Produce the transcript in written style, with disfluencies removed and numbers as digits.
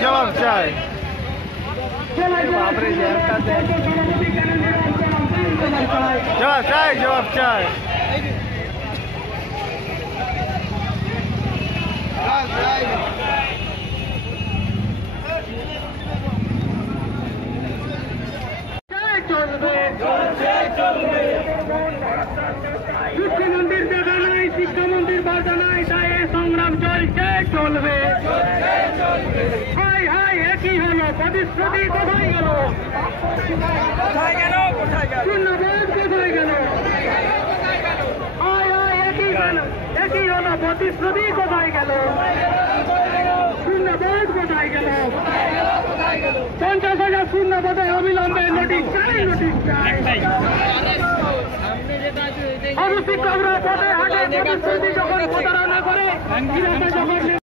जवाब चाय बापरे जवाब चाय মুখ্যমন্ত্রীর দেখা নাই, শিক্ষামন্ত্রীর বার্তা নাই, তাই এই সংগ্রাম চলছে চলবে। হাই হাই একই হলো, প্রতিশ্রুতি কোথায় গেল? শূন্যবাদ কোথায় গেল? হাই হাই একই হলো, প্রতিশ্রুতি কোথায় গেল? শূন্যবাদ কোথায় গেল? 50,000 শূন্যপদে অবিলম্বে নোটিশ চাই, নোটিশ চাই। শিক্ষকরা পদে হাটে প্রতিশ্রুতি যখন প্রতারণা করে